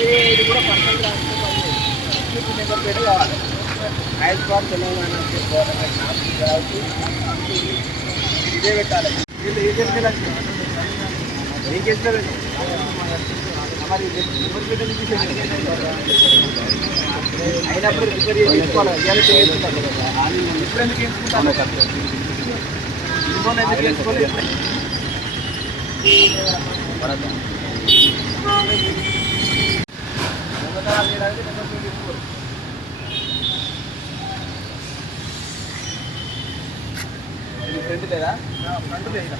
ఏది కూడా personal number plate కావాలి. ఐస్ ఫామ్ తెలంగాణ గవర్నమెంట్ ఇదే పెట్టాలి. వీళ్ళు ఏ చేసి ఏం చేస్తారు మరి నెంబర్ ప్లేట్ అయినప్పుడు రిపేర్ చేసుకోవాలి. ఇప్పుడు ఎందుకు వేసుకుంటాను ఇంకోటి ఎందుకు వేసుకోలేదు. ఫ్రంట్ లేదా? ఫ్రంట్ లేదా?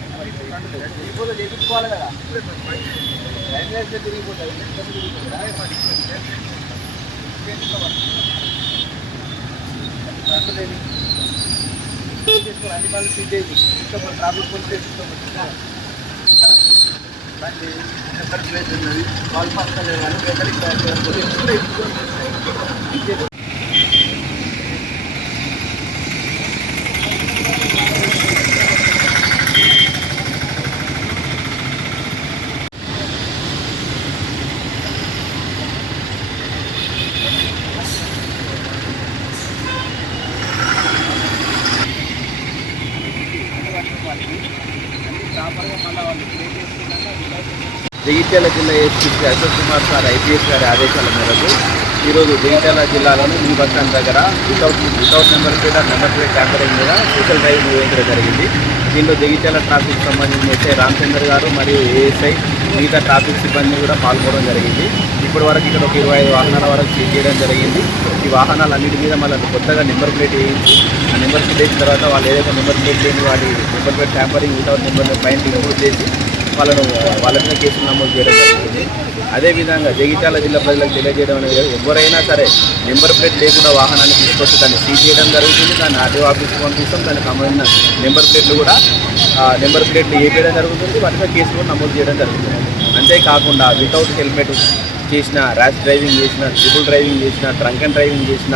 ఫ్రంట్ లేదా? తిరిగిపోతే చేయించుకోవాలి కదా. లైన్ వేస్తే తిరిగిపోతుంది. ఫ్రంట్ లేదు అన్ని పనులు సీట్ అయింది. ట్రాఫిక్ పోలీస్ తీసుకోవాలి. నెంబర్ ప్లేట్ ఉన్నది. కాల్ పక్కన జగిత్యాల జిల్లా SP Ashok Kumar sir IPS గారి ఆదేశాల మేరకు ఈరోజు జగిత్యాల జిల్లాలోని న్యూ బస్ స్టాండ్ దగ్గర వితౌట్ నెంబర్ ప్లేట్ ట్యాంపరింగ్ మీద స్పెషల్ డ్రైవ్ నిర్వహించడం జరిగింది. దీనిలో జగిత్యాల ట్రాఫిక్ సంబంధించిన ఎస్ఐ రామచంద్ర గారు మరియు ఏఎస్ఐ మిగతా ట్రాఫిక్ సిబ్బంది కూడా పాల్గొనడం జరిగింది. ఇప్పటి వరకు ఇక్కడ ఒక 25 వాహనాల వరకు సీజ్ చేయడం జరిగింది. ఈ వాహనాలన్నిటి మీద మళ్ళీ కొత్తగా నెంబర్ ప్లేట్ వేయించి ఆ నెంబర్ ప్లేట్ వేసిన తర్వాత వాళ్ళు ఏదైతే నెంబర్ ప్లేట్ లేని వాటి number plate tampering without number పైన ఇంక్లూడ్ చేసి వాళ్ళ మీద కేసులు నమోదు చేయడం జరుగుతుంది. అదేవిధంగా జగిత్యాల జిల్లా ప్రజలకు తెలియజేయడం అనేది ఎవరైనా సరే నెంబర్ ప్లేట్ లేకుండా వాహనాన్ని తీసుకొచ్చి దాన్ని సీజ్ చేయడం జరుగుతుంది. దాన్ని ఆర్టీఓ ఆఫీస్కి పంపిస్తాం. దానికి సంబంధించిన నెంబర్ ప్లేట్లు కూడా వేయడం జరుగుతుంది. వాటి మీద కేసులు కూడా నమోదు చేయడం జరుగుతుంది. అంతేకాకుండా వితౌట్ హెల్మెట్ చేసిన, ర్యాష్ డ్రైవింగ్ చేసిన, ట్రిపుల్ డ్రైవింగ్ చేసిన, డ్రంక్ అండ్ డ్రైవింగ్ చేసిన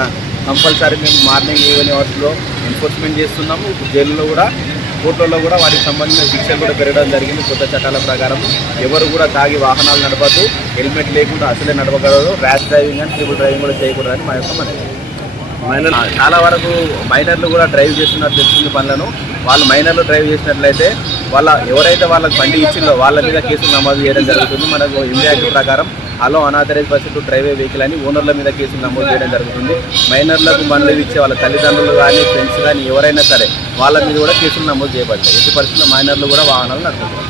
కంపల్సరీ మేము మార్నింగ్ ఈవినింగ్ అవర్స్లో ఎన్ఫోర్స్మెంట్ చేస్తున్నాము. ఇప్పుడు జైల్లో కూడా కోర్టులలో కూడా వాటికి సంబంధించిన శిక్షలు కూడా పెరగడం జరిగింది. కొత్త చట్టాల ప్రకారం ఎవరు కూడా తాగి వాహనాలు నడపద్దు, హెల్మెట్ లేకుండా అసలే నడపగలరు, ర్యాష్ డ్రైవింగ్ అని ట్రిపుల్ డ్రైవింగ్ కూడా చేయకూడదని మా యొక్క మనవి. చాలా వరకు మైనర్లు కూడా డ్రైవ్ చేస్తున్నారు తెలుస్తుంది పనులను. వాళ్ళు మైనర్లు డ్రైవ్ చేసినట్లయితే ఎవరైతే వాళ్ళకి బండి ఇచ్చిందో వాళ్ళ మీద కేసులు నమోదు చేయడం జరుగుతుంది. మనకు ఇండియా యాక్ట్ ప్రకారం allow unauthorised person to drive vehicle అని ఓనర్ల మీద కేసులు నమోదు చేయడం జరుగుతుంది. మైనర్లకు బండ్లు ఇచ్చే వాళ్ళ తల్లిదండ్రులు కానీ, ఫ్రెండ్స్ కానీ ఎవరైనా సరే వాళ్ళ మీద కూడా కేసులు నమోదు చేయబడతాయి. ఎట్టి పరిస్థితుల్లో మైనర్లు కూడా వాహనాలు నడుపుతారు.